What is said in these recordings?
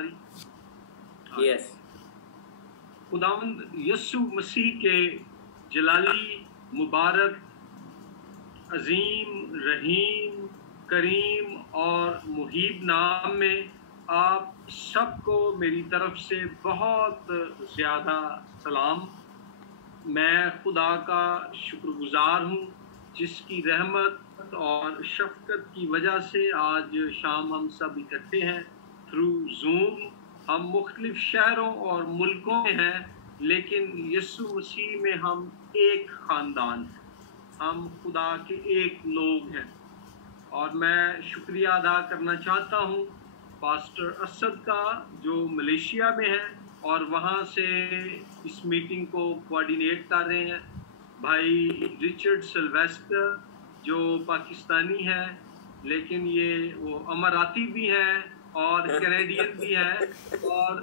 आ रही? यस। खुदावंद यस्सु मसीह के जलाली, मुबारक, अजीम, रहीम, करीम और मुहीब नाम में आप सबको मेरी तरफ से बहुत ज़्यादा सलाम। मैं खुदा का शुक्रगुजार हूँ जिसकी रहमत और शफ़क़त की वजह से आज शाम हम सब इकट्ठे हैं थ्रू ज़ूम। हम मुख्तलिफ शहरों और मुल्कों में हैं, लेकिन यीशु मसीह में हम एक ख़ानदान हैं, हम खुदा के एक लोग हैं। और मैं शुक्रिया अदा करना चाहता हूँ पास्टर असद का जो मलेशिया में है और वहाँ से इस मीटिंग को कोऑर्डिनेट कर रहे हैं, भाई रिचर्ड सिल्वेस्टर जो पाकिस्तानी है लेकिन ये वो अमाराती भी हैं और कैनेडियन भी हैं और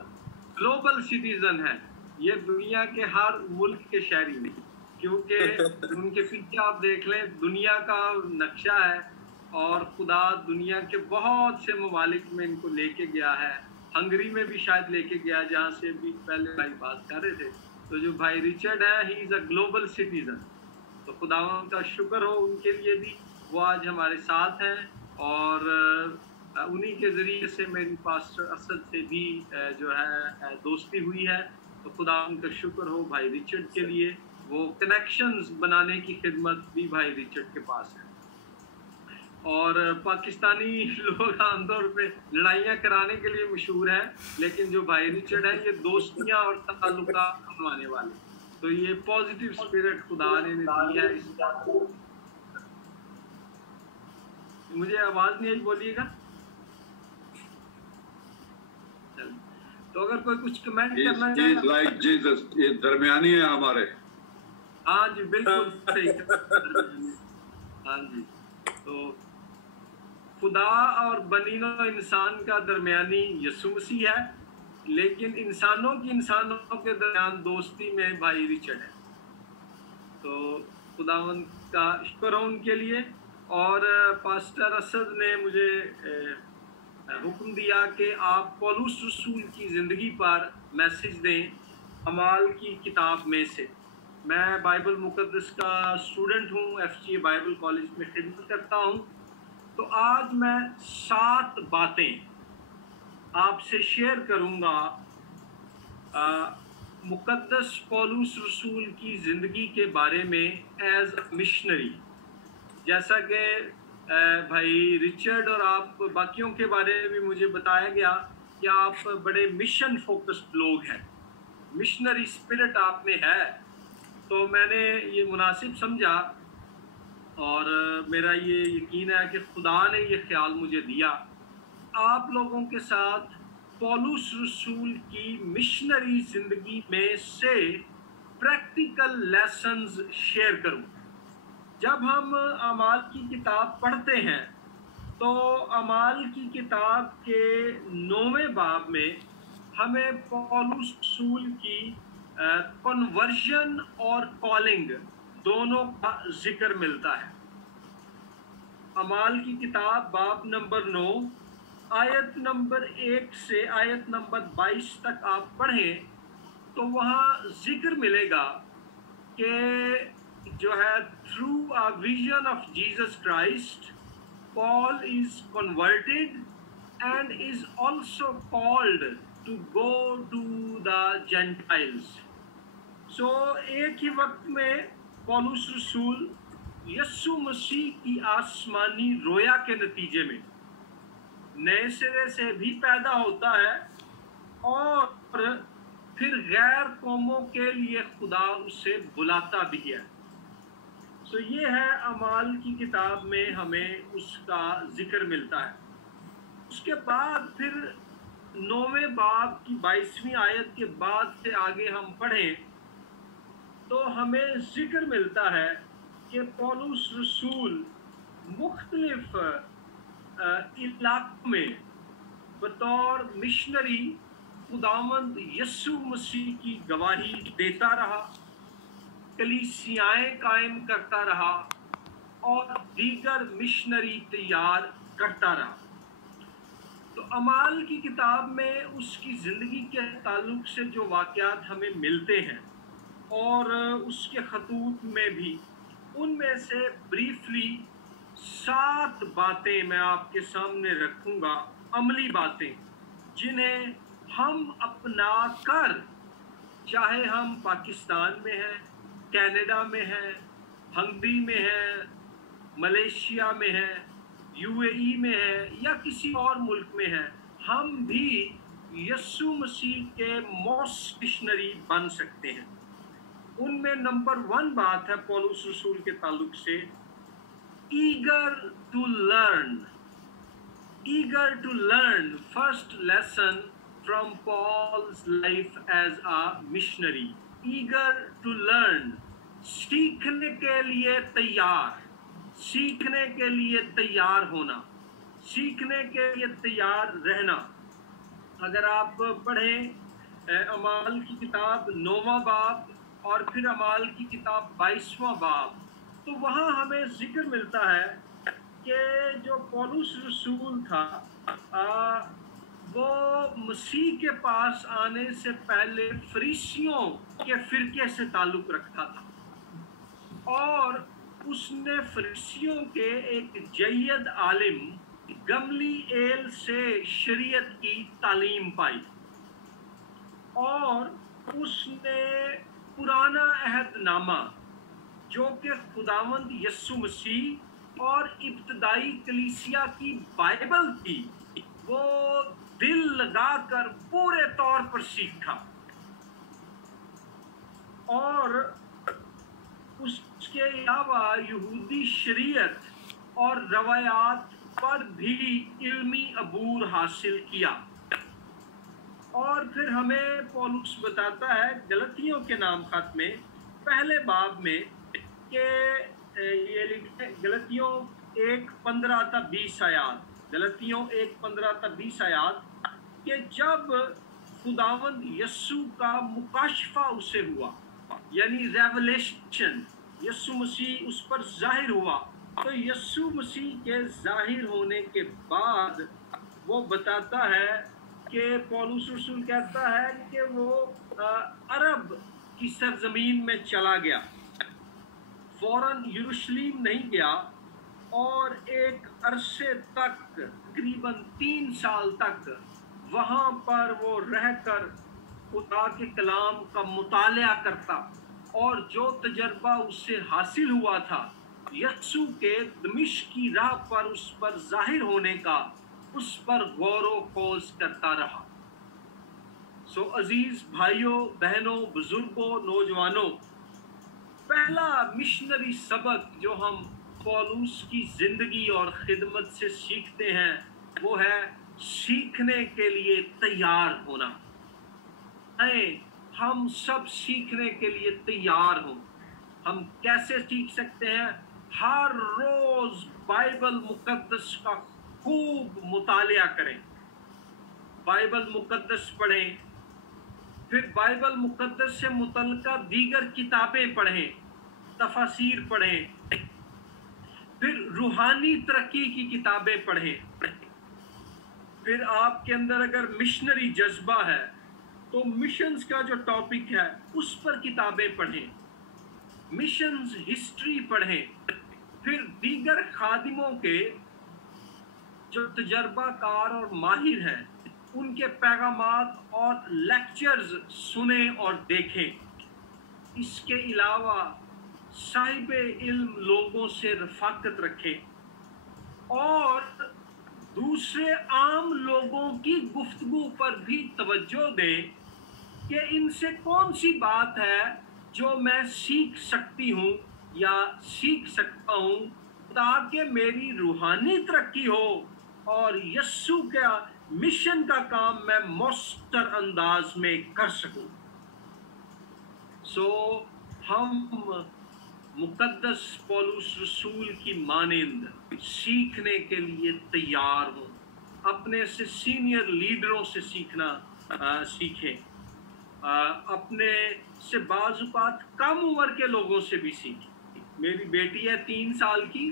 ग्लोबल सिटीज़न हैं, ये दुनिया के हर मुल्क के शहरी हैं, क्योंकि उनके पीछे आप देख लें दुनिया का नक्शा है और खुदा दुनिया के बहुत से ममालिक में इनको लेके गया है। हंगरी में भी शायद लेके गया जहाँ से भी पहले भाई बात कर रहे थे। तो जो भाई रिचर्ड है he is a global citizen, तो खुदावंद का शुक्र हो उनके लिए भी, वो आज हमारे साथ हैं और उन्हीं के ज़रिए से मेरी पास्टर असद से भी जो है दोस्ती हुई है। तो खुदावंद का शुक्र हो भाई रिचर्ड के लिए, वो कनेक्शंस बनाने की खिदमत भी भाई रिचर्ड के पास है। और पाकिस्तानी लोग आमतौर पे लड़ाइयाँ कराने के लिए मशहूर हैं, लेकिन जो भाई रिचर्ड है ये दोस्तियाँ और ताल्लुकात बनवाने वाले, तो ये पॉजिटिव स्पिरिट खुदा ने दी है। मुझे आवाज़ नहीं आई, बोलिएगा। तो अगर कोई कुछ कमेंट करना चाहे, लाइक जीसस, ये दरमियानी है हमारे। हाँ जी बिल्कुल सही। हाँ जी, तो खुदा और बनीनो इंसान का दरमियानी यीशु मसीह है, लेकिन इंसानों के दरमियान दोस्ती में भाई रिचर्ड है। तो खुदावंद का शुक्र हो उनके लिए। और पास्टर असद ने मुझे हुक्म दिया कि आप पौलुस रसूल की ज़िंदगी पर मैसेज दें अमाल की किताब में से। मैं बाइबल मुक़द्दस का स्टूडेंट हूँ, FCA बाइबल कॉलेज में खिदमत करता हूँ। तो आज मैं 7 बातें आपसे शेयर करूँगा मुक़द्दस पौलुस रसूल की ज़िंदगी के बारे में एज मिशनरी। जैसा कि भाई रिचर्ड और आप बाकियों के बारे में भी मुझे बताया गया कि आप बड़े मिशन फोकस्ड लोग हैं, मिशनरी स्पिरिट आप में है, तो मैंने ये मुनासिब समझा और मेरा ये यकीन है कि खुदा ने ये ख्याल मुझे दिया आप लोगों के साथ पौलुस रसूल की मिशनरी ज़िंदगी में से प्रैक्टिकल लेसन्स शेयर करूं। जब हम अमाल की किताब पढ़ते हैं तो अमाल की किताब के 9वें बाब में हमें पौलुस रसूल की कन्वर्जन और कॉलिंग दोनों का जिक्र मिलता है। अमाल की किताब बाब नंबर 9 आयत नंबर 1 से आयत नंबर 22 तक आप पढ़ें तो वहाँ जिक्र मिलेगा कि जो है through a vision of Jesus Christ Paul is converted and is also called to go to the Gentiles. So एक ही वक्त में पौलुस रसूल यीशु मसीह की आसमानी रोया के नतीजे में नए सिरे से भी पैदा होता है और फिर गैर कौमों के लिए खुदा उसे बुलाता भी है। सो ये है अमाल की किताब में हमें उसका जिक्र मिलता है। उसके बाद फिर 9वें बाब की 22वीं आयत के बाद से आगे हम पढ़ें तो हमें जिक्र मिलता है कि पौलुस रसूल मुख्तलिफ इलाकों में बतौर मिशनरी खुदावंद यीशु मसीह की गवाही देता रहा, कलीसियाएं कायम करता रहा और दीगर मिशनरी तैयार करता रहा। تو اعمال کی کتاب میں اس کی زندگی کے تعلق سے جو واقعات ہمیں ملتے ہیں اور اس کے خطوط میں بھی، ان میں سے بریفلی 7 باتیں میں آپ کے سامنے رکھوں گا، عملی باتیں جنہیں ہم اپنا کر، چاہے ہم پاکستان میں ہیں، کینیڈا میں ہیں، ہنگری میں ہیں، ملیشیا میں ہیں، UAE میں ہیں یا کسی اور ملک میں ہیں، ہم بھی یسوع مسیح کے موسٹ مشنری بن سکتے ہیں۔ ان میں نمبر 1 بات ہے پولس رسول کے تعلق سے، eager to learn. Eager to learn. First lesson from Paul's life as a missionary. Eager to learn. سیکھنے کے لیے تیار، سیکھنے کے لیے تیار ہونا، سیکھنے کے لیے تیار رہنا۔ اگر آپ پڑھیں اعمال کی کتاب 9واں باب اور پھر اعمال کی کتاب 22واں باب، تو وہاں ہمیں ذکر ملتا ہے کہ جو پولس رسول تھا وہ مسیح کے پاس آنے سے پہلے فریسیوں کے فرقے سے تعلق رکھتا تھا، اور اس نے فریسیوں کے ایک جید عالم گملیل سے شریعت کی تعلیم پائی، اور اس نے پرانا عہد نامہ جو کہ خداوند یسوع مسیح اور ابتدائی کلیسیا کی بائبل تھی، وہ دل لگا کر پورے طور پر سیکھا، اور اس کے علاوہ یہودی شریعت اور روایات پر بھی علمی عبور حاصل کیا۔ اور پھر ہمیں پولس بتاتا ہے گلتیوں کے نام خط میں پہلے باب میں کہ یہ لکھے گلتیوں 1:15-20 آیات، گلتیوں 1:15-20 آیات، کہ جب خداوند یسوع کا مکاشفہ اسے ہوا، یعنی ریولیشن، یسوع مسیح اس پر ظاہر ہوا، تو یسوع مسیح کے ظاہر ہونے کے بعد وہ بتاتا ہے کہ پولس رسول کہتا ہے کہ وہ عرب کی سرزمین میں چلا گیا، فوراً یروشلم نہیں گیا، اور ایک عرصے تک تقریباً 3 سال تک وہاں پر وہ رہ کر خدا کے کلام کا مطالعہ کرتا، اور جو تجربہ اس سے حاصل ہوا تھا یسوع کے دمشق کی راہ پر اس پر ظاہر ہونے کا، اس پر غور و خوض کرتا رہا۔ سو عزیز بھائیوں، بہنوں، بزرگوں، نوجوانوں، پہلا مشنری سبق جو ہم پولس کی زندگی اور خدمت سے سیکھتے ہیں وہ ہے سیکھنے کے لیے تیار ہونا۔ ہم سب سیکھنے کے لیے تیار ہوں۔ ہم کیسے سیکھ سکتے ہیں؟ ہر روز بائبل مقدس کا خوب مطالعہ کریں، بائبل مقدس پڑھیں، پھر بائبل مقدس سے متعلقہ دیگر کتابیں پڑھیں، تفاسیر پڑھیں، پھر روحانی ترقی کی کتابیں پڑھیں، پھر آپ کے اندر اگر مشنری جذبہ ہے تو مشنز کا جو ٹاپک ہے اس پر کتابیں پڑھیں، مشنز ہسٹری پڑھیں، پھر دیگر خادموں کے جو تجربہ کار اور ماہر ہیں ان کے پیغامات اور لیکچرز سنیں اور دیکھیں۔ اس کے علاوہ صاحب علم لوگوں سے رفاقت رکھیں اور دوسرے عام لوگوں کی گفتگو پر بھی توجہ دیں کہ ان سے کون سی بات ہے جو میں سیکھ سکتی ہوں یا سیکھ سکتا ہوں تاکہ میری روحانی ترقی ہو اور یسوع کا مشن کا کام میں مؤثر انداز میں کر سکوں۔ سو ہم مقدس پولس رسول کی مانند سیکھنے کے لیے تیار ہوں، اپنے سے سینئر لیڈروں سے سیکھنا سیکھیں، اپنے سے بعض اوقات کم عمر کے لوگوں سے بھی سیکھیں۔ میری بیٹی ہے 3 سال کی،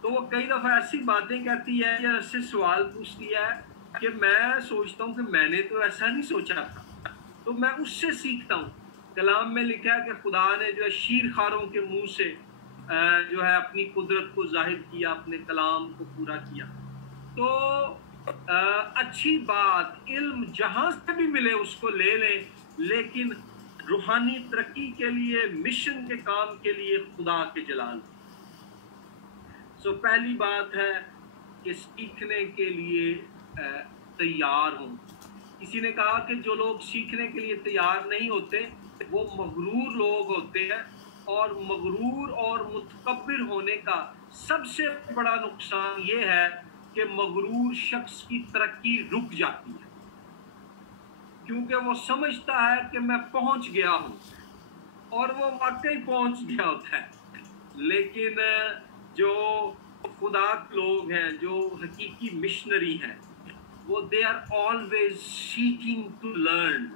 تو وہ کئی دفعہ ایسی باتیں کہتی ہے یا اس سے سوال پوچھتی ہے कि मैं सोचता हूँ कि मैंने तो ऐसा नहीं सोचा था, तो मैं उससे सीखता हूँ। कलाम में लिखा है कि खुदा ने जो है शीरखारों के मुंह से जो है अपनी कुदरत को जाहिर किया, अपने कलाम को पूरा किया। तो अच्छी बात, इल्म जहाँ से भी मिले उसको ले लें, लेकिन रूहानी तरक्की के लिए, मिशन के काम के लिए खुदा के जलाल। पहली बात है कि सीखने के लिए तैयार हों। किसी ने कहा कि जो लोग सीखने के लिए तैयार नहीं होते वो मगरूर लोग होते हैं, और मगरूर और मुतकब्बिर होने का सबसे बड़ा नुकसान ये है कि मगरूर शख्स की तरक्की रुक जाती है, क्योंकि वो समझता है कि मैं पहुंच गया हूं, और वो वाकई पहुंच गया होता है। लेकिन जो खुदा के लोग हैं, जो हकीकी मिशनरी हैं, वो they are always seeking to learn.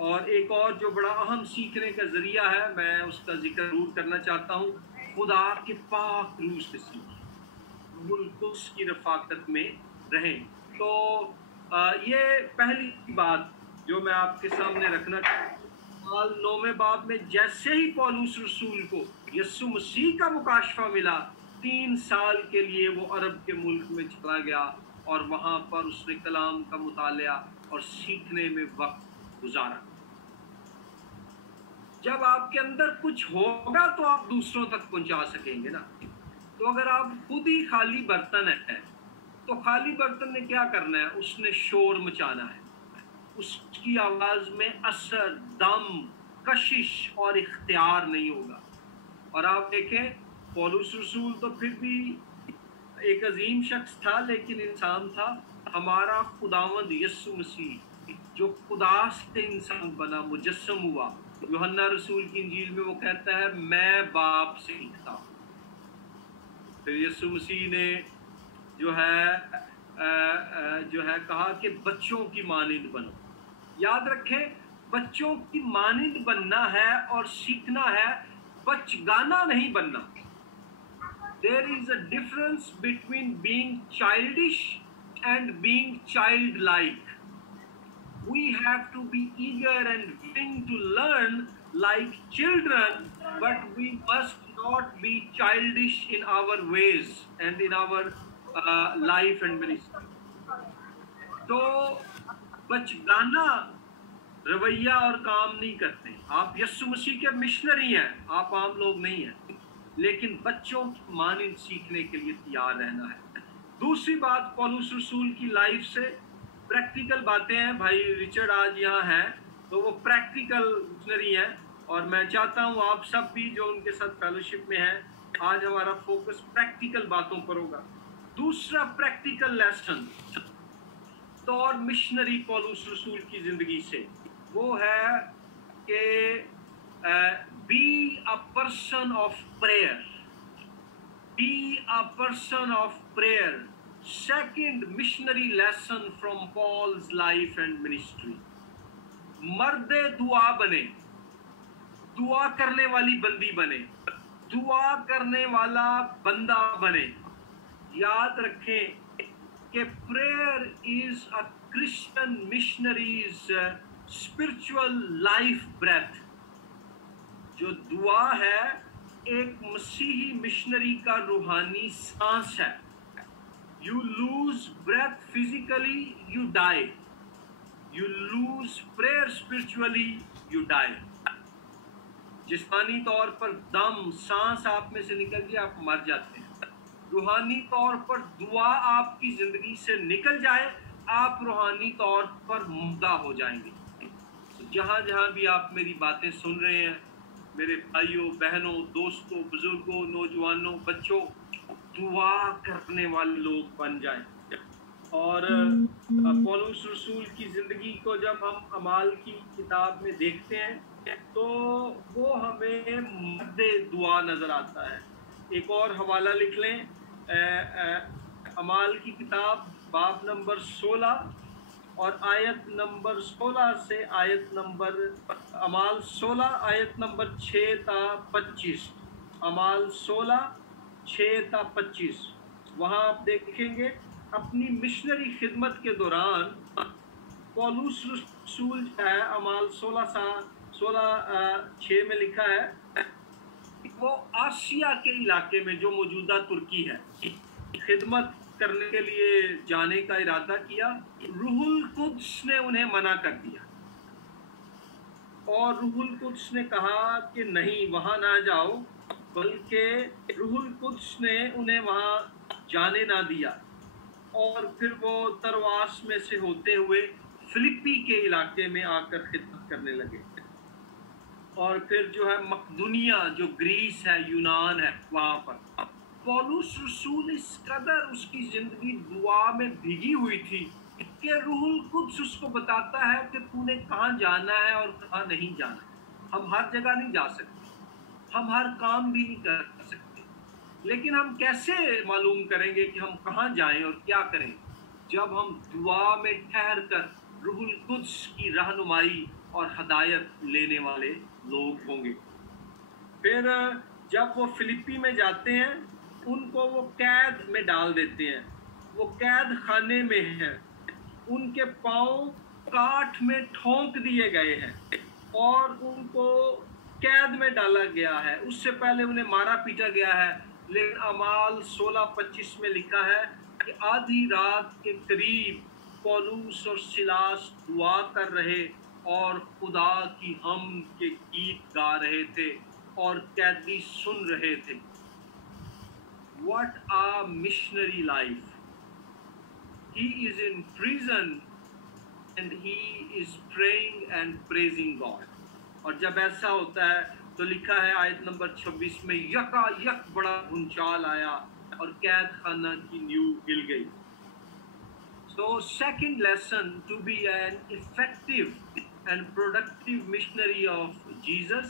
और एक और जो बड़ा अहम सीखने का जरिया है, मैं उसका जिक्र जरूर करना चाहता हूँ, खुदा के पाक रूह से सीखें, मुल्कुस की रफाकत में रहें। तो ये पहली बात जो मैं आपके सामने रखना चाहता हूँ। 9वें बाब में जैसे ही पौलुस रसूल को यीशु मसीह का मुकाशफा मिला, 3 साल के लिए वो अरब के मुल्क में चला गया, और वहाँ पर उसने कलाम का मुतालिया और सीखने में वक्त गुजारा। जब आपके अंदर कुछ होगा तो आप दूसरों तक पहुंचा सकेंगे ना। तो अगर आप खुद ही खाली बर्तन है, तो खाली बर्तन ने क्या करना है? उसने शोर मचाना है। उसकी आवाज में असर, दम, कशिश और इख्तियार नहीं होगा। और आप देखें, पौलुस रसूल तो फिर भी एक अजीम शख्स था, लेकिन इंसान था। हमारा खुदावंद यीशु मसीह जो खुदा से इंसान बना, मुजस्सम हुआ। यूहन्ना रसूल की इंजील में वो कहता है, मैं बाप से सीखता हूँ। फिर यीशु मसीह ने जो है कहा कि बच्चों की मानिंद बनो। याद रखें, बच्चों की मानिंद बनना है और सीखना है, बचगाना नहीं बनना। There is a difference between being childish and being childlike. We have to be eager and willing to learn like children, but we must not be childish in our ways and in our life and ministry. तो बचगाना रवैया और काम नहीं करते। आप यीशु मसीह के missionary हैं, आप आम लोग नहीं हैं, लेकिन बच्चों की मानिंद सीखने के लिए तैयार रहना है। दूसरी बात, पौलुस रसूल की लाइफ से प्रैक्टिकल बातें हैं। भाई रिचर्ड आज यहाँ हैं, तो वो प्रैक्टिकल मिशनरी हैं, और मैं चाहता हूँ आप सब भी जो उनके साथ फेलोशिप में हैं, आज हमारा फोकस प्रैक्टिकल बातों पर होगा। दूसरा प्रैक्टिकल लेसन तो और मिशनरी पौलुस रसूल की जिंदगी से वो है कि be a person of prayer. Be a person of prayer. Second missionary lesson from Paul's life and ministry. मर्दे दुआ बने, दुआ करने वाली बंदी बने, दुआ करने वाला बंदा बने। याद रखें कि prayer is a Christian missionary's spiritual life breath. जो दुआ है एक मसीही मिशनरी का रूहानी सांस है। You lose breath physically, you die. You lose prayer spiritually, you die. जिस्मानी तौर पर दम, सांस आप में से निकल जाए, आप मर जाते हैं। रूहानी तौर पर दुआ आपकी जिंदगी से निकल जाए, आप रूहानी तौर पर मुर्दा हो जाएंगे। जहाँ जहाँ भी आप मेरी बातें सुन रहे हैं, मेरे भाइयों, बहनों, दोस्तों, बुजुर्गों, नौजवानों, बच्चों, दुआ करने वाले लोग बन जाएं। और पौलुस रसूल की जिंदगी को जब हम अमाल की किताब में देखते हैं तो वो हमें मर्दे दुआ नजर आता है। एक और हवाला लिख लें, अमाल की किताब बाब नंबर 16 और आयत नंबर 16 से आयत नंबर, अमाल 16 आयत नंबर 6 ता 25। अमाल 16 6 ता 25, वहाँ आप देखेंगे अपनी मिशनरी खिदमत के दौरान पौलुस रसूल जो है अमाल 16:6 में लिखा है वो आसिया के इलाके में जो मौजूदा तुर्की है खिदमत करने के लिए जाने का इरादा किया। रूहुल कुद्स ने उन्हें मना कर दिया और रूहुल कुद्स ने कहा कि नहीं वहां ना जाओ, बल्कि रूहुल कुद्स ने उन्हें वहां जाने ना दिया और फिर वो तरवास में से होते हुए फिलिप्पी के इलाके में आकर खिदमत करने लगे और फिर जो है मकदूनिया जो ग्रीस है, यूनान है, वहां पर पौलुस रसूल इस कदर उसकी जिंदगी दुआ में भीगी हुई थी कि रूहुल कुद्स उसको बताता है कि तूने कहाँ जाना है और कहाँ नहीं जाना है। हम हर जगह नहीं जा सकते, हम हर काम भी नहीं कर सकते, लेकिन हम कैसे मालूम करेंगे कि हम कहाँ जाएं और क्या करें? जब हम दुआ में ठहर कर रूहुल कुद्स की रहनुमाई और हदायत लेने वाले लोग होंगे। फिर जब वो फिलिप्पी में जाते हैं उनको वो कैद में डाल देते हैं, वो कैद खाने में हैं, उनके पांव काठ में ठोंक दिए गए हैं और उनको कैद में डाला गया है। उससे पहले उन्हें मारा पीटा गया है, लेकिन अमाल 16:25 में लिखा है कि आधी रात के करीब पौलुस और सिलास दुआ कर रहे और खुदा की हम के गीत गा रहे थे और कैदी सुन रहे थे। What a missionary life! He is in prison and he is praying and praising God. और जब ऐसा होता है तो लिखा है आयत नंबर 26 में यकायक बड़ा भूचाल आया और कैद खाना की नींव हिल गई। So second lesson to be an effective and productive missionary of Jesus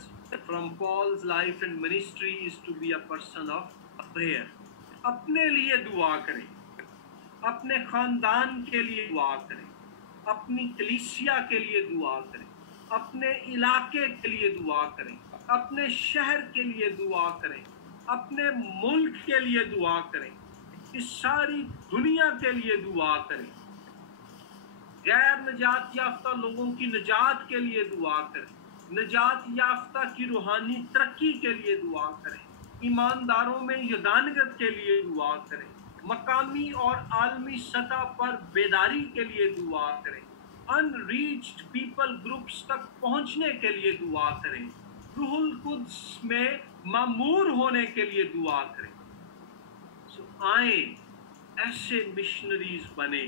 from Paul's life and ministry is to be a person of prayer. अपने लिए दुआ करें, अपने खानदान के लिए दुआ करें, अपनी कलीसिया के लिए दुआ करें, अपने इलाके के लिए दुआ करें, अपने शहर के लिए दुआ करें, अपने मुल्क के लिए दुआ करें, इस सारी दुनिया के लिए दुआ करें, गैर नजात याफ्ता लोगों की नजात के लिए दुआ करें, नजात याफ्ता की रूहानी तरक्की के लिए दुआ करें, ईमानदारों में यदानगत के लिए दुआ करें, मकामी और आलमी सतह पर बेदारी के लिए दुआ करें, अनरीच्ड पीपल ग्रुप्स तक पहुंचने के लिए दुआ करें, रूहुल कुद्स में मामूर होने के लिए दुआ करें। सो आए ऐसे मिशनरीज बने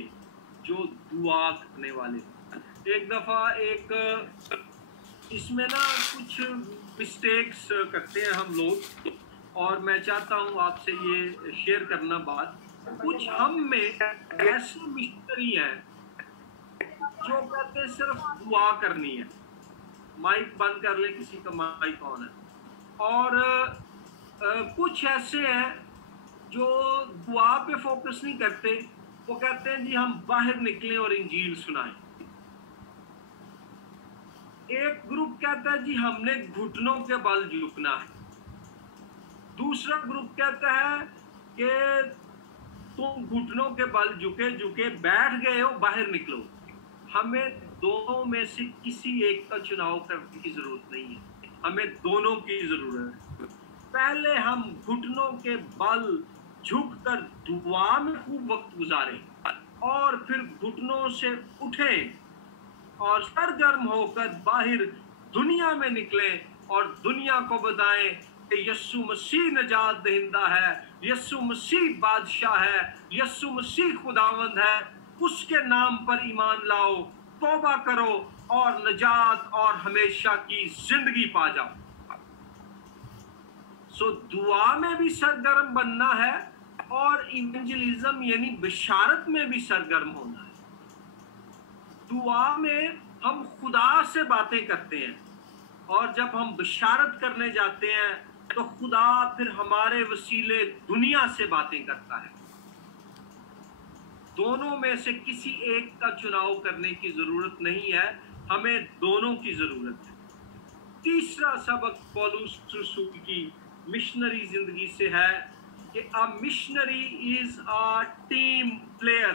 जो दुआ करने वाले। एक दफ़ा इसमें ना कुछ मिस्टेक्स करते हैं हम लोग और मैं चाहता हूँ आपसे ये शेयर करना बात। कुछ हम में ऐसे मिशनरी हैं जो कहते हैं सिर्फ दुआ करनी है। माइक बंद कर ले, किसी का माइक ऑन है। और कुछ ऐसे हैं जो दुआ पे फोकस नहीं करते, वो कहते हैं जी हम बाहर निकलें और इंजील सुनाएं। एक ग्रुप कहता है जी हमने घुटनों के बल झुकना है, दूसरा ग्रुप कहता है कि तुम घुटनों के बल झुके झुके बैठ गए हो, बाहर निकलो। हमें दोनों में से किसी एक का चुनाव करने की जरूरत नहीं है, हमें दोनों की जरूरत है। पहले हम घुटनों के बल झुककर दुआ में खूब वक्त गुजारें और फिर घुटनों से उठें और सरगर्म होकर बाहर दुनिया में निकलें और दुनिया को बताएं कि यीशु मसीह नजात दहिंदा है, यीशु मसीह बादशाह है, यीशु मसीह खुदावंद है। उसके नाम पर ईमान लाओ, तौबा करो और नजात और हमेशा की जिंदगी पा जाओ। सो दुआ में भी सरगर्म बनना है और इवेंजलिज्म यानी बिशारत में भी सरगर्म होना है। दुआ में हम खुदा से बातें करते हैं और जब हम बिशारत करने जाते हैं तो खुदा फिर हमारे वसीले दुनिया से बातें करता है। दोनों में से किसी एक का चुनाव करने की जरूरत नहीं है, हमें दोनों की जरूरत है। तीसरा सबक पौलुस रसूल की मिशनरी जिंदगी से है कि a missionary is a team player.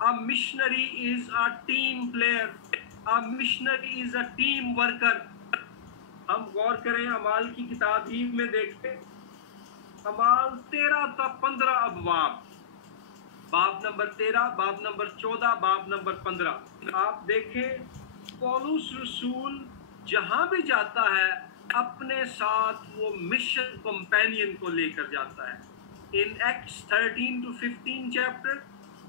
A missionary is a team player. A missionary is a team worker. हम गौर करें, अमाल की किताब ही में देखें, अमाल 13 था 15 अबवाब, बाब नंबर 13, बाब नंबर 14, बाब नंबर 15। आप देखें पौलुस रसूल जहां भी जाता है अपने साथ वो मिशन कंपेनियन को लेकर जाता है। In Acts 13 to 15 chapter,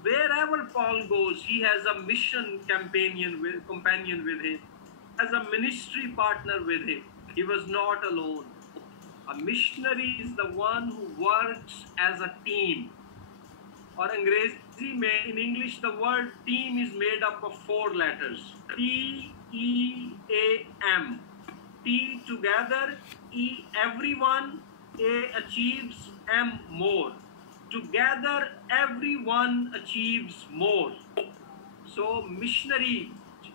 wherever Paul goes, he has a mission companion with him, as a ministry partner with him. He was not alone. A missionary is the one who works as a team. और अंग्रेजी में, in English, the word team is made up of 4 letters. T-E-A-M. T together, E everyone, A achieves, M more. Together, everyone achieves more. So missionary,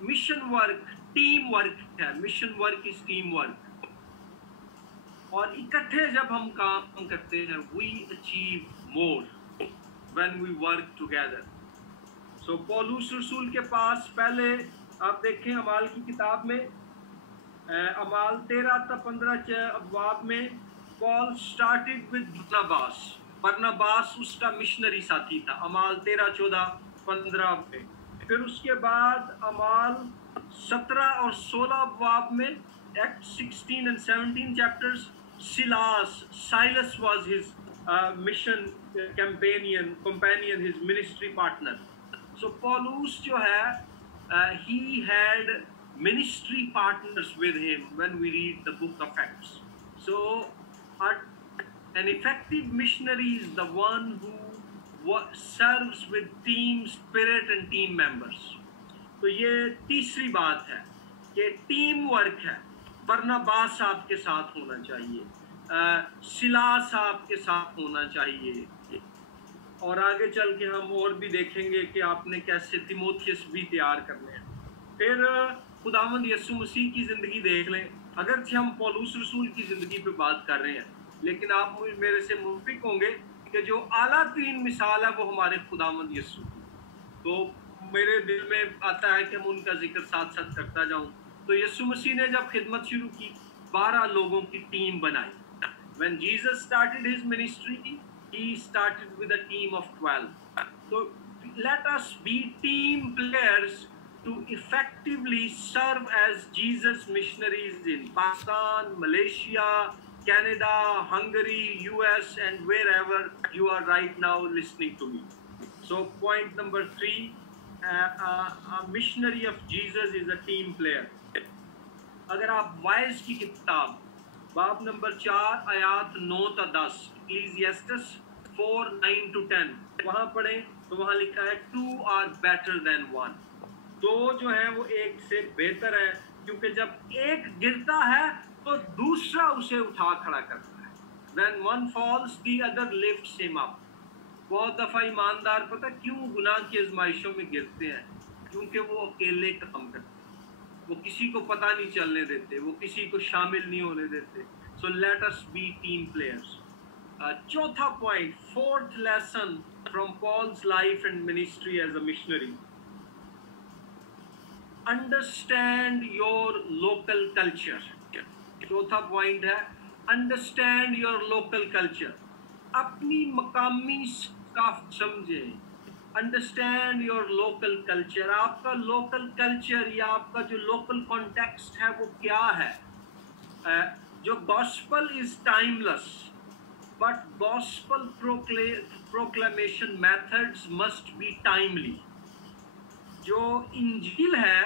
mission work, team work है. Mission work is team work. और इकट्ठे जब हम काम करते हैं, we achieve more when we work together. So पौलुस रसूल के पास पहले आप देखें अमाल की किताब में, अमाल 13 था 15 अबवाब में, पॉल स्टार्टेड विद बरनबास उसका मिशनरी साथी था, अमाल 13, 14, 15 में। फिर उसके बाद अमाल 17 और 16 अबवाब में, act 16 and 17 chapters, Silas was his mission companion, his ministry partner. So Paulus जो है, he had ministry partners with him when we read the book of Acts. So an effective missionary is the one who serves with team spirit and team members. तो ये तीसरी बात है कि team work है। बरनबास आपके साथ होना चाहिए, सिलास आपके साथ होना चाहिए, और आगे चल के हम और भी देखेंगे कि आपने कैसे तिमोथियस भी तैयार करने हैं। फिर खुदावंद यीशु मसीह की ज़िंदगी देख लें। अगरचे हम पौलुस रसूल की ज़िंदगी पे बात कर रहे हैं, लेकिन आप मेरे से मुतफिक होंगे कि जो आला तीन मिसाल है वो हमारे खुदावंद यीशु की। तो मेरे दिल में आता है कि मैं उनका जिक्र साथ साथ करता जाऊं। तो यीशु मसीह ने जब खिदमत शुरू की, 12 लोगों की टीम बनाई। When Jesus started his ministry, he started with a team of 12. So let us be team players to effectively serve as Jesus missionaries in Pakistan, Malaysia, Canada, Hungary, US, and wherever you are right now listening to me. So point number 3, a missionary of Jesus is a team player. अगर आप wise की किताब बाब number 4 आयात 9 ta 10, इक्लीसियास्टिस 4, 9 to 10 वहाँ पढ़ें तो वहाँ लिखा है 2 are better than 1. 2 जो है वो एक से बेहतर है, क्योंकि जब एक गिरता है तो दूसरा उसे उठा खड़ा करता है। When one falls, the other lifts him up. बहुत दफ़ा ईमानदार पता क्यों गुनाह की आजमाइशों में गिरते हैं? क्योंकि वो अकेले काम करते हैं, वो किसी को पता नहीं चलने देते, वो किसी को शामिल नहीं होने देते। So let us be team players. चौथा point, fourth lesson from Paul's life and ministry as a missionary. Understand your local culture. चौथा पॉइंट है understand your local culture. अपनी मकामी सकाफ़त समझें। Understand your local culture. आपका लोकल कल्चर या आपका जो लोकल कॉन्टेक्स्ट है वो क्या है? जो gospel is timeless, but gospel proclamation methods must be timely. जो इंजील है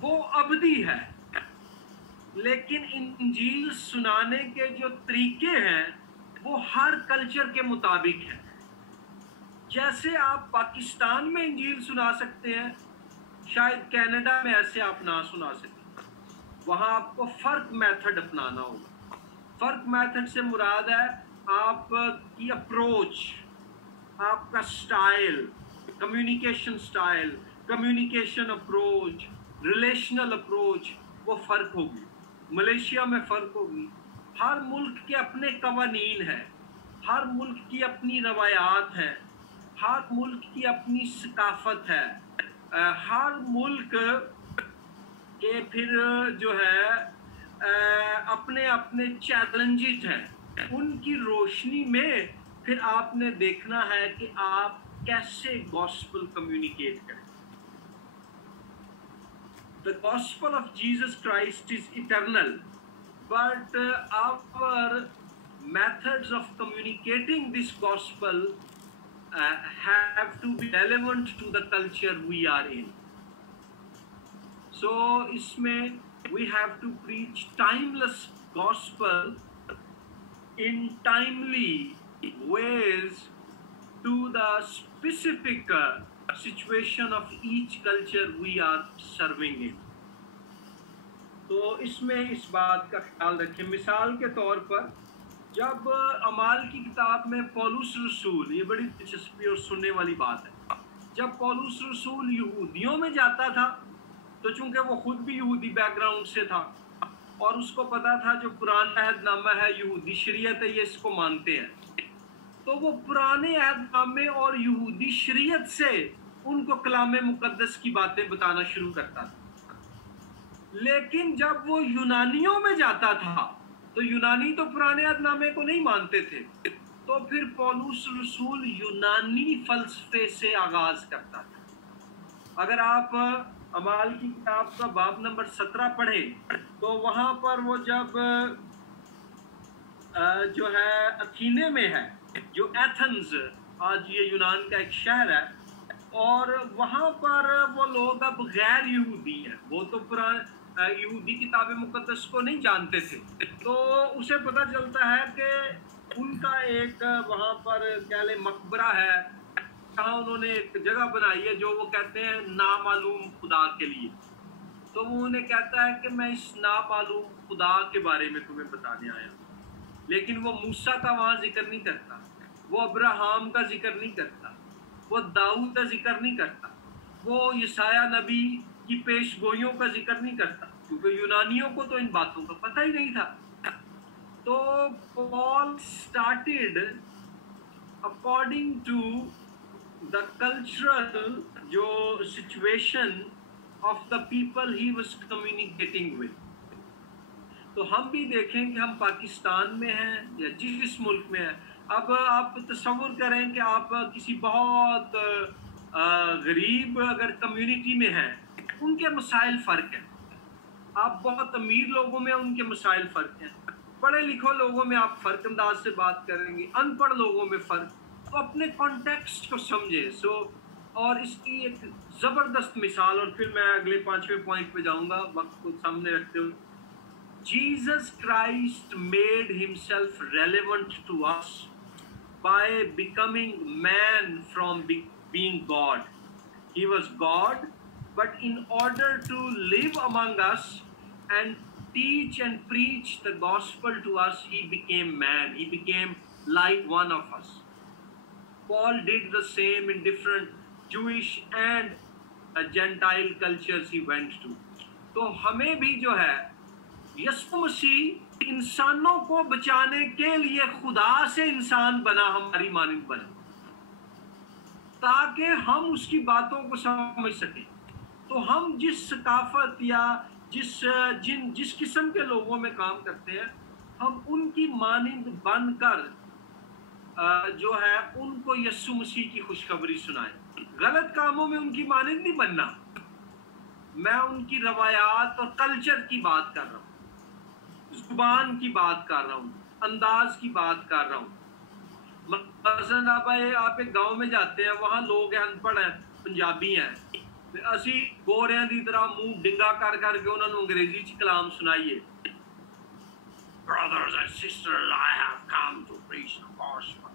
वो अबदी है, लेकिन इंजील सुनाने के जो तरीके हैं वो हर कल्चर के मुताबिक है। जैसे आप पाकिस्तान में इंजील सुना सकते हैं, शायद कनाडा में ऐसे आप ना सुना सकें। वहाँ आपको फ़र्क मेथड अपनाना होगा। फ़र्क मेथड से मुराद है आपकी अप्रोच, आपका style, communication style, communication approach, relational approach, वो फ़र्क होगी। मलेशिया में फ़र्क होगी। हर मुल्क के अपने कवानीन हैं। ہر ملک کی اپنی روایات ہیں، ہر ملک کی اپنی ثقافت ہے، ہر ملک کے پھر جو ہے اپنے اپنے چیلنجز ہیں، ان کی روشنی میں پھر آپ نے دیکھنا ہے کہ آپ کیسے گاسپل کمیونیکیٹ کریں۔ The gospel of Jesus Christ is eternal, but our methods of communicating this gospel have to be relevant to the culture we are in. So, isme we have to preach timeless gospel in timely ways to the specific situation of each culture we are serving in. تو اس میں اس بات کا خیال رکھیں۔ مثال کے طور پر جب اعمال کی کتاب میں پولس رسول، یہ بڑی دلچسپی اور سننے والی بات ہے، جب پولس رسول یہودیوں میں جاتا تھا تو چونکہ وہ خود بھی یہودی بیک گراؤنڈ سے تھا اور اس کو پتا تھا جو پرانا عہد نامہ ہے یہودی شریعت ہے، یہ اس کو مانتے ہیں، تو وہ پرانے عہد نامے اور یہودی شریعت سے ان کو کلام مقدس کی باتیں بتانا شروع کرتا تھا۔ لیکن جب وہ یونانیوں میں جاتا تھا تو یونانی تو پرانے عہد نامے کو نہیں مانتے تھے، تو پھر پولس رسول یونانی فلسفے سے آغاز کرتا تھا۔ اگر آپ اعمال کی کتاب کا باب نمبر 17 پڑھیں تو وہاں پر وہ جب جو ہے اتھینے میں ہے، جو ایتھنز آج یہ یونان کا ایک شہر ہے، اور وہاں پر وہ لوگ اب غیر یہودی ہیں، وہ تو یہودی کتاب مقدس کو نہیں جانتے تھے، تو اسے پتہ چلتا ہے کہ ان کا ایک وہاں پر کہہ لیں مقبرہ ہے، جہاں انہوں نے ایک جگہ بنائی ہے جو وہ کہتے ہیں نامعلوم خدا کے لیے، تو وہ انہیں کہتا ہے کہ میں اس نامعلوم خدا کے بارے میں تمہیں بتانے آیا ہوں، لیکن وہ موسیٰ کا وہاں ذکر نہیں کرتا، وہ ابراہام کا ذکر نہیں کرتا، وہ داؤد کا ذکر نہیں کرتا، وہ یسایہ نبی کی پیش گوئیوں کا ذکر نہیں کرتا، کیونکہ یونانیوں کو تو ان باتوں کا پتہ ہی نہیں تھا۔ تو پال started according to the cultural جو situation of the people he was communicating with۔ تو ہم بھی دیکھیں کہ ہم پاکستان میں ہیں یا جس ملک میں ہیں، اب آپ تصور کریں کہ آپ کسی بہت غریب اگر کمیونٹی میں ہیں، ان کے مسائل فرق ہیں، آپ بہت امیر لوگوں میں ان کے مسائل فرق ہیں، پڑھے لکھے لوگوں میں آپ فرق انداز سے بات کریں گے، ان پڑھ لوگوں میں فرق، تو اپنے کانٹیکسٹ کو سمجھیں۔ اور اس کی ایک زبردست مثال، اور پھر میں اگلے 5ویں پوائنٹ پہ جاؤں گا وقت کو سامنے رکھتے ہوئے۔ Jesus Christ made himself relevant to us by becoming man from being God. He was God, but in order to live among us and teach and preach the gospel to us, he became man. He became like one of us. Paul did the same in different Jewish and Gentile cultures he went to. تو ہمیں بھی جو ہے یسوع مسیح انسانوں کو بچانے کے لیے خدا سے انسان بنا، ہماری مانند بنا، تاکہ ہم اس کی باتوں کو سمجھ سکیں۔ تو ہم جس ثقافت یا جس قسم کے لوگوں میں کام کرتے ہیں، ہم ان کی مانند بن کر جو ہے ان کو یسوع مسیح کی خوشخبری سنائیں۔ غلط کاموں میں ان کی مانند نہیں بننا، میں ان کی روایات اور کلچر کی بات کر رہا ہوں، زبان کی بات کر رہا ہوں، انداز کی بات کر رہا ہوں۔ مثلا آپ ایک گاؤں میں جاتے ہیں، وہاں لوگ ہیں ان پڑھ ہیں، پنجابی ہیں، اسی گوریاں دی طرح منہ ڈنگا کر کے انہوں نے انگریزی چ کلام سنائیے، brothers and sisters, I have come to preach the gospel۔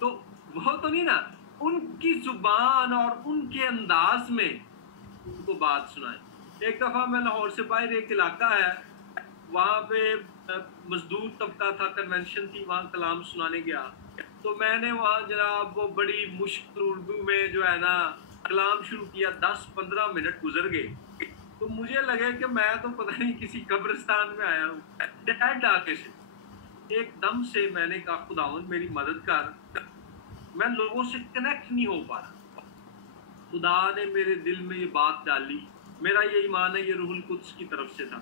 تو وہ تو نہیں نا، ان کی زبان اور ان کے انداز میں ان کو بات سنائیں۔ ایک دفعہ میں لاہور سے باہر ایک علاقہ ہے، وہاں پہ مزدور طبقہ تھا، کنونشن تھی، وہاں کلام سنانے گیا، تو میں نے وہاں جناب وہ بڑی مشکل اردو میں جو ہے نا کلام شروع کیا، 10-15 منٹ گزر گئے، تو مجھے لگے کہ میں تو پتہ نہیں کسی قبرستان میں آیا ہوں، ڈیڈ ڈاکے سے۔ एकदम से मैंने कहा खुदावंद मेरी मदद कर, मैं लोगों से कनेक्ट नहीं हो पा रहा। खुदा ने मेरे दिल में ये बात डाली, मेरा ये ईमान है ये रूहुल कुद्स की तरफ से था,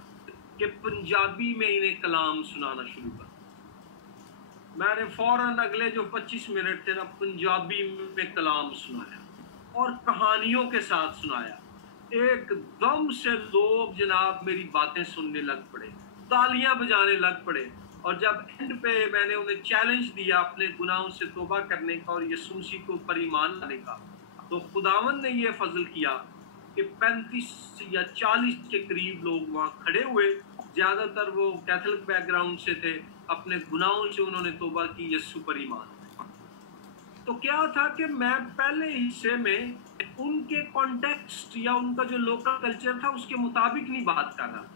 कि पंजाबी में इन्हें कलाम सुनाना शुरू कर। मैंने फौरन अगले जो 25 मिनट थे ना पंजाबी में कलाम सुनाया और कहानियों के साथ सुनाया। एकदम से लोग जनाब मेरी बातें सुनने लग पड़े, तालियां बजाने लग पड़े। और जब एंड पे मैंने उन्हें चैलेंज दिया अपने गुनाहों से तौबा करने का और यीशु मसीह को पर ईमान लाने का, तो खुदावन ने ये फजल किया कि 35 या 40 के करीब लोग वहाँ खड़े हुए। ज़्यादातर वो कैथोलिक बैकग्राउंड से थे, अपने गुनाहों से उन्होंने तौबा की, यीशु पर ईमान। तो क्या था कि मैं पहले हिस्से में उनके कॉन्टेक्स्ट या उनका जो लोकल कल्चर था उसके मुताबिक नहीं बात कर रहा था।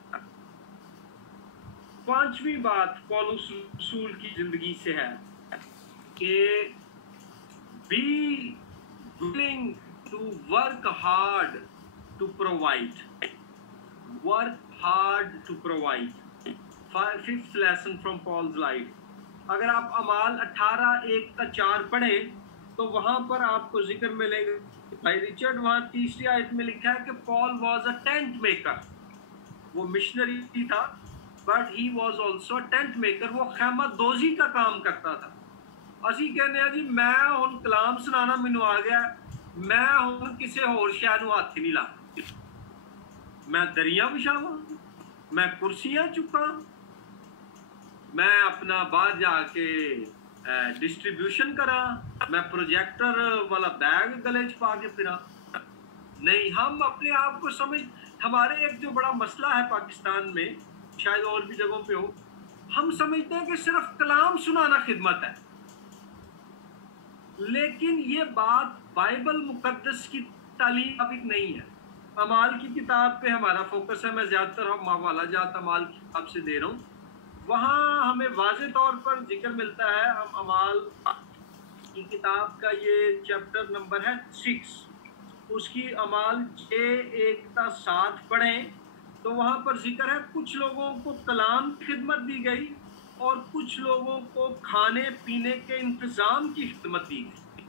पांचवी बात पौलुस रसूल की जिंदगी से है कि be willing to work hard to provide, work hard to provide. Fifth lesson from Paul's life. अगर आप अमाल 18:1-4 पढ़े तो वहां पर आपको जिक्र मिलेगा भाई रिचर्ड, वहां 3री आयत में लिखा है कि Paul was a tent maker. वो मिशनरी था but he was also tent maker, वो खैमा दोजी का काम करता था। ਅਸੀਂ कहने जी मैं हुण कलाम सुनाना मैनू आ गया, मैं हुण किसी होर शै नूं हत्थ नहीं ला, मैं दरियां बिछावां, मैं कुर्सियां चुकां, मैं अपना बाहर जाके डिस्ट्रीब्यूशन करा, मैं प्रोजेक्टर वाला बैग गले च पा के फिरा। नहीं, हम अपने आप को समझ, हमारे एक जो बड़ा मसला है पाकिस्तान में, शायद और भी जगहों पे हो, हम समझते हैं कि सिर्फ कलाम सुनाना खिदमत है। लेकिन ये बात बाइबल मुकद्दस की तालीम मुताबिक नहीं है। अमाल की किताब पे हमारा फोकस है, मैं ज़्यादातर हम मावाला जात अमाल की किताब से दे रहा हूँ। वहाँ हमें वाज़े तौर पर जिक्र मिलता है, हम अमाल की किताब का ये चैप्टर नंबर है 6, उसकी अमाल 6:1-7 पढ़ें तो वहाँ पर जिक्र है कुछ लोगों को कलाम की खिदमत दी गई और कुछ लोगों को खाने पीने के इंतज़ाम की खिदमत दी गई।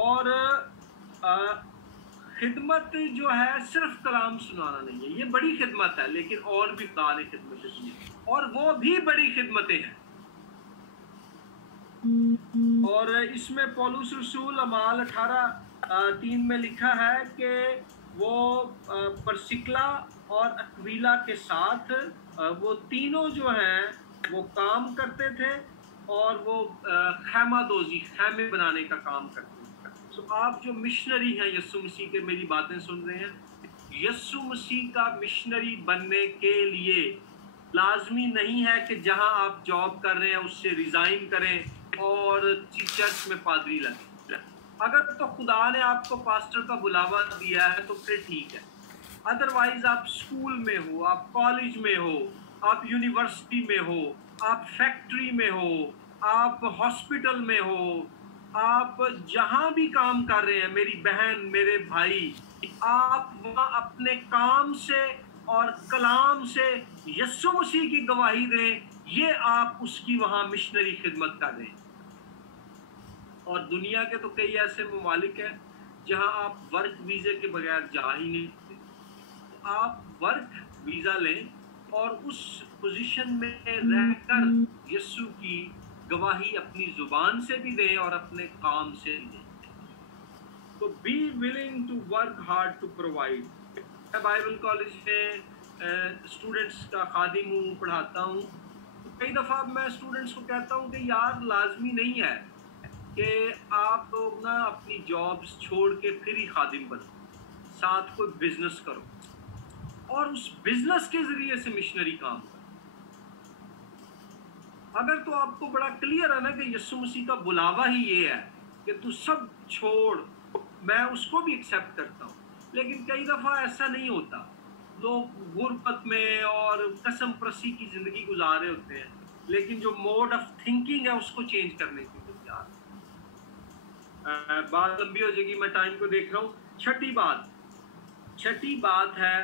और खिदमत जो है सिर्फ कलाम सुनाना नहीं है, ये बड़ी खिदमत है, लेकिन और भी खुदा ने खिदमतें दी हैं और वो भी बड़ी खिदमतें हैं। और इसमें पौलुस रसूल अमाल 18:3 में लिखा है कि वो परसिकला और अक्विला के साथ वो तीनों जो हैं वो काम करते थे और वो खैमा दोजी, खैमे बनाने का काम करते थे। तो आप जो मिशनरी हैं यीशु मसीह के, मेरी बातें सुन रहे हैं, यीशु मसीह का मिशनरी बनने के लिए लाजमी नहीं है कि जहां आप जॉब कर रहे हैं उससे रिज़ाइन करें और चर्च में पादरी लगे। अगर तो खुदा ने आपको पास्टर का बुलावा दिया है तो फिर ठीक है, अदरवाइज आप स्कूल में हो, आप कॉलेज में हो, आप यूनिवर्सिटी में हो, आप फैक्ट्री में हो, आप हॉस्पिटल में हो, आप जहां भी काम कर रहे हैं मेरी बहन मेरे भाई, आप वहाँ अपने काम से और कलाम से यीशु मसीह की गवाही दें, ये आप उसकी वहाँ मिशनरी खिदमत कर रहे हैं। और दुनिया के तो कई ऐसे ममालिक हैं जहां आप वर्क वीज़े के बगैर जा ही नहीं सकते। तो आप वर्क वीज़ा लें और उस पोजीशन में रहकर यीशु की गवाही अपनी ज़ुबान से भी दें और अपने काम से भी दें। तो be willing to work hard to provide. मैं बाइबल कॉलेज में स्टूडेंट्स का खादिम हूँ, पढ़ाता हूँ। तो कई दफ़ा मैं स्टूडेंट्स को कहता हूँ कि यार लाजमी नहीं है कि आप लोग ना अपनी जॉब्स छोड़ के फिर ही खादिम बनो, साथ कोई बिजनेस करो और उस बिजनेस के ज़रिए से मिशनरी काम करो। अगर तो आपको बड़ा क्लियर है ना कि यीशु मसीह का बुलावा ही ये है कि तू सब छोड़, मैं उसको भी एक्सेप्ट करता हूँ। लेकिन कई दफ़ा ऐसा नहीं होता, लोग गुरबत में और कसम प्रसी की ज़िंदगी गुजार रहे होते हैं, लेकिन जो मोड ऑफ थिंकिंग है उसको चेंज करने की तैयार। बात लंबी हो जाएगी, मैं टाइम को देख रहा हूँ। छठी बात है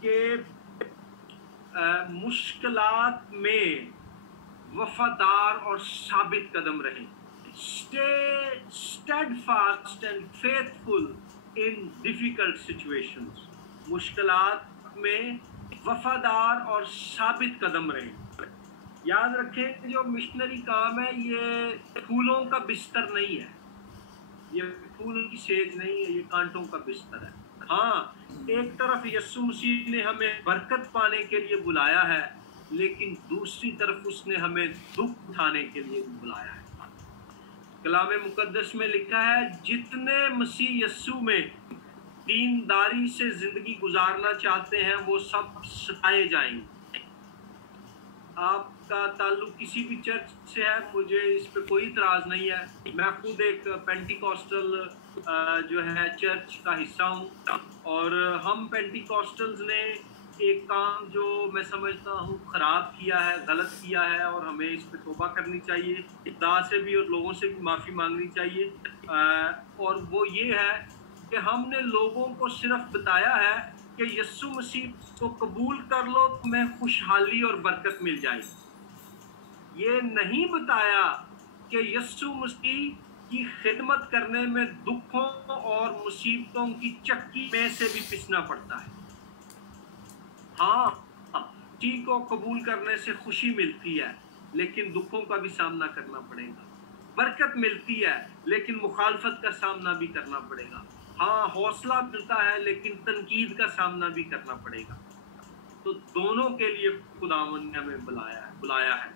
कि मुश्किलात में वफादार और साबित कदम रहें. Stay steadfast and faithful in difficult situations. मुश्किलात में वफादार और साबित कदम रहें. याद रखें कि जो मिशनरी काम है ये फूलों का बिस्तर नहीं है, ये फूलों की सेज नहीं है, ये कांटों का बिस्तर है. हाँ, एक तरफ यीशु मसीह ने हमें बरकत पाने के लिए बुलाया है, लेकिन दूसरी तरफ उसने हमें दुख उठाने के लिए भी बुलाया है. कलाम मुकद्दस में लिखा है, जितने मसीह यीशु में दीनदारी से जिंदगी गुजारना चाहते हैं वो सब सताए जाएंगे. आपका ताल्लुक किसी भी चर्च से है, मुझे इस पे कोई इतराज़ नहीं है. मैं खुद एक पेंटिकॉस्टल जो है चर्च का हिस्सा हूँ, और हम पेंटिकॉस्टल्स ने एक काम जो मैं समझता हूँ ख़राब किया है, गलत किया है, और हमें इस पे तौबा करनी चाहिए, खुदा से भी और लोगों से भी माफ़ी मांगनी चाहिए. और वो ये है कि हमने लोगों को सिर्फ बताया है कि यीशु मसीह को कबूल कर लो, तुम्हें खुशहाली और बरकत मिल जाएगी. ये नहीं बताया कि यीशु मसीह की खिदमत करने में दुखों और मुसीबतों की चक्की में से भी पिसना पड़ता है. हाँ, ठीक को कबूल करने से खुशी मिलती है, लेकिन दुखों का भी सामना करना पड़ेगा. बरकत मिलती है, लेकिन मुखालफत का सामना भी करना पड़ेगा. हाँ, हौसला मिलता है, लेकिन तनकीद का सामना भी करना पड़ेगा. तो दोनों के लिए खुदावंद ने हमें बुलाया है,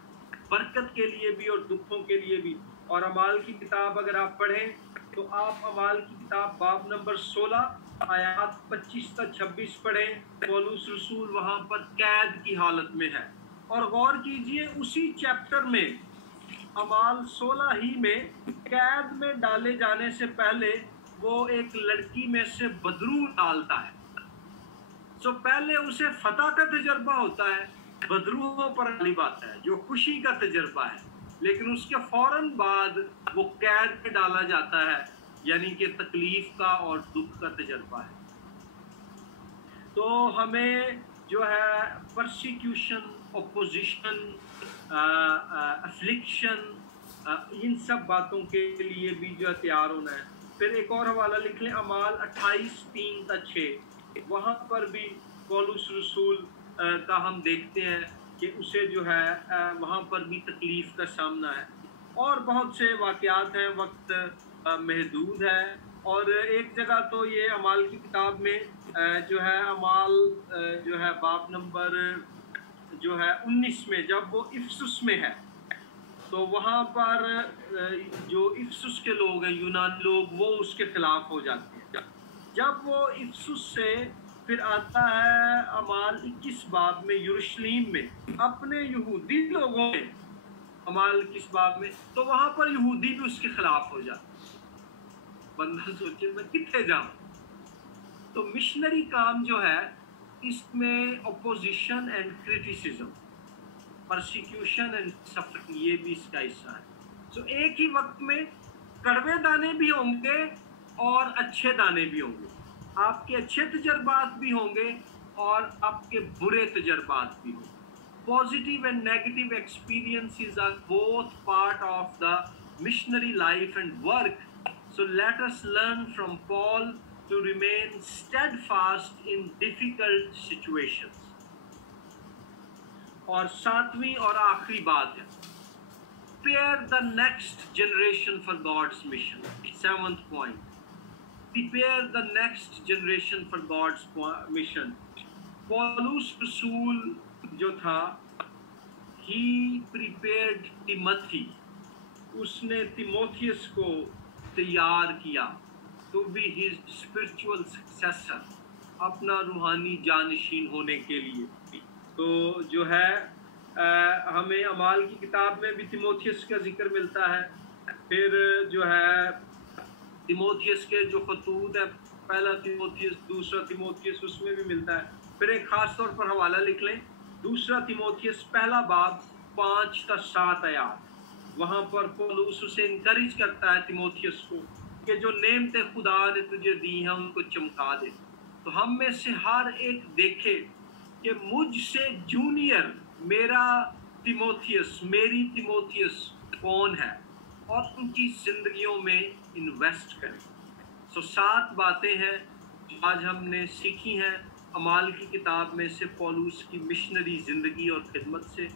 बरकत के लिए भी और दुखों के लिए भी. और अमाल की किताब अगर आप पढ़ें तो आप अमाल की किताब बाब नंबर 16 आयात 25 तक 26 पढ़ें. पौलुस रसूल वहाँ पर कैद की हालत में है, और गौर कीजिए उसी चैप्टर में अमाल 16 ही में कैद में डाले जाने से पहले वो एक लड़की में से बदरू डालता है. तो पहले उसे फतह का तजर्बा होता है, बदरूहों पर वाली बात है जो खुशी का तजर्बा है, लेकिन उसके फौरन बाद वो कैद में डाला जाता है, यानी कि तकलीफ का और दुख का तजर्बा है. तो हमें जो है परसिक्यूशन, ओपोजिशन, अफ्लिक्शन, इन सब बातों के लिए भी जो है तैयार होना है. फिर एक और हवाला लिख लें, अमाल 28:3-6. वहाँ पर भी पौलुस रसूल का हम देखते हैं कि उसे जो है वहाँ पर भी तकलीफ़ का सामना है. और बहुत से वाक़यात हैं, वक्त महदूद है. और एक जगह तो ये अमाल की किताब में जो है अमाल जो है बाब नंबर जो है 19 में जब वो इफसुस में है, तो वहाँ पर जो इफसुस के लोग हैं, यूनानी लोग, वो उसके ख़िलाफ़ हो जाते हैं. जब वो इफसुस से फिर आता है अमाल 21 बाब में यरूशलेम में अपने यहूदी लोगों में, अमाल 21 बाब में, तो वहाँ पर यहूदी भी उसके ख़िलाफ़ हो जाते. बंदा सोचे मैं कितने जाऊँ. तो मिशनरी काम जो है इसमें opposition and criticism, persecution and suffering, ये भी इसका हिस्सा है. तो एक ही वक्त में कड़वे दाने भी होंगे और अच्छे दाने भी होंगे. आपके अच्छे तजर्बात भी होंगे और आपके बुरे तजर्बात भी होंगे. Positive and negative experiences are both part of the missionary life and work. So let us learn from Paul to remain steadfast in difficult situations. और सातवीं और आखिरी बात है, prepare the next generation for God's mission. 7th point, prepare the next generation for God's mission. पौलुस रसूल जो था, he prepared Timothy. उसने तिमोथियस को तैयार किया to be his spiritual successor, अपना रूहानी जानशीन होने के लिए. तो जो है हमें अमाल की किताब में भी तिमोथियस का जिक्र मिलता है. फिर जो है तिमोथियस के जो खतूत है, पहला तिमोथियस, दूसरा तिमोथियस, उसमें भी मिलता है. फिर एक ख़ास तौर पर हवाला लिख लें, दूसरा तिमोथियस पहला बाब 5-7 आयात. वहाँ पर पौलुस उसे इनकरेज करता है तिमोथियस को कि जो नेमतें खुदा ने तुझे दी हैं उनको चमका दे. तो हम में से हर एक देखे کہ مجھ سے جونیئر میرا تیموتھیوس میری تیموتھیوس کون ہے اور ان کی زندگیوں میں انویسٹ کریں. سو 7 باتیں ہیں جو آج ہم نے سیکھی ہیں اعمال کی کتاب میں سے پولوس کی مشنری زندگی اور خدمت سے.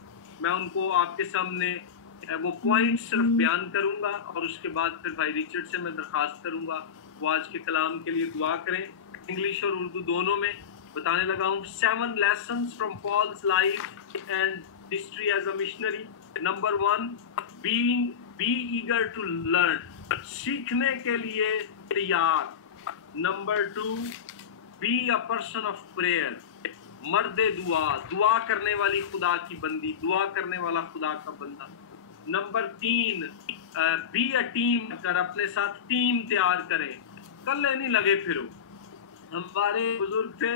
میں ان کو آپ کے سامنے وہ پوائنٹ صرف بیان کروں گا اور اس کے بعد پھر بھائی ریچرڈ سے میں درخواست کروں گا وہ آج کے کلام کے لیے دعا کریں. انگلش اور اردو دونوں میں بتانے لگا ہوں. 7 lessons from Paul's life and history as a missionary. Number 1, be eager to learn. سیکھنے کے لیے تیار. Number 2, be a person of prayer. مرد دعا کرنے والی خدا کی بندی, دعا کرنے والا خدا کا بندہ. Number 3, be a team. کر اپنے ساتھ ٹیم تیار کریں, کلے نہیں لگے پھرو. ہمارے بزرگ تھے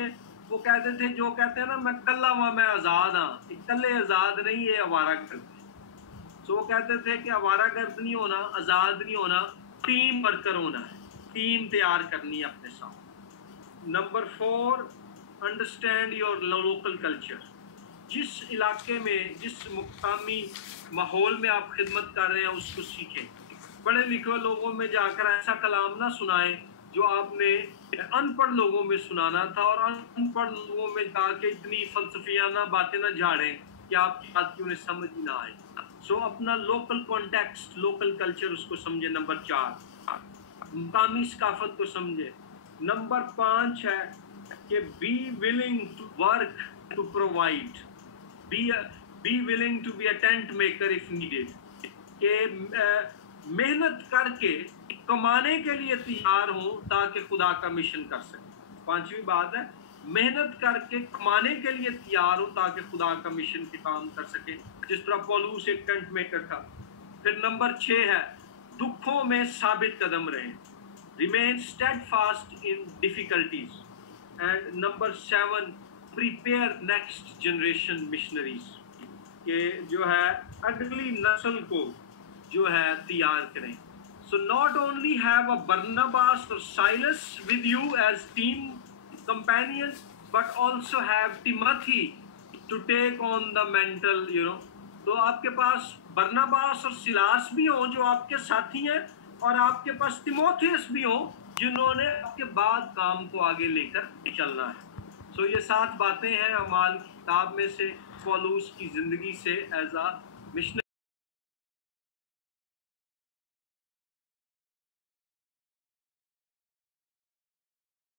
وہ کہتے تھے جو کہتے ہیں نا میں کلا ہوا میں آزاد ہاں, کلے آزاد نہیں, یہ آوارہ گرد. سو وہ کہتے تھے کہ آوارہ گرد نہیں ہونا, آزاد نہیں ہونا, ٹیم ورکر ہونا ہے, ٹیم تیار کرنی ہے اپنے ساتھ. Number 4, understand your local culture. جس علاقے میں جس مقامی ماحول میں آپ خدمت کر رہے ہیں اس کو سیکھیں. پڑھے لکھے لوگوں میں جا کر ایسا کلام نہ سنائیں جو آپ نے ان پڑھ لوگوں میں سنانا تھا, اور ان پڑھ لوگوں میں جا کے اتنی فلسفیانہ باتیں نہ جھاڑیں کہ آپ کی بات کی انہیں سمجھ نہ آئے. سو اپنا لوکل کانٹیکسٹ لوکل کلچر اس کو سمجھے. نمبر 4, مقامی ثقافت کو سمجھے. نمبر 5 ہے کہ be willing to work to provide. be willing to be a tent maker if needed. کہ محنت کر کے کمانے کے لیے تیار ہوں تاکہ خدا کا مشن کر سکیں. 5ویں بات ہے محنت کر کے کمانے کے لیے تیار ہوں تاکہ خدا کا مشن کے کام کر سکیں, جس طرح پولوس ایک ٹینٹ میکر تھا. پھر نمبر 6 ہے دکھوں میں ثابت قدم رہیں. Remain steadfast in difficulties. And number 7, prepare next generation missionaries. کہ جو ہے اگلی نسل کو جو ہے تیار کریں. So not only have a Barnabas or Silas with you as team companions, but also have Timothy to take on the mantle, تو آپ کے پاس برناباس اور سلاس بھی ہوں جو آپ کے ساتھی ہیں, اور آپ کے پاس تیموتھیوس بھی ہوں جنہوں نے آپ کے بعد کام کو آگے لے کر چلنا ہے. سو یہ 7 باتیں ہیں اعمال کی کتاب میں سے پولوس کی زندگی سے ایز اے مشنری.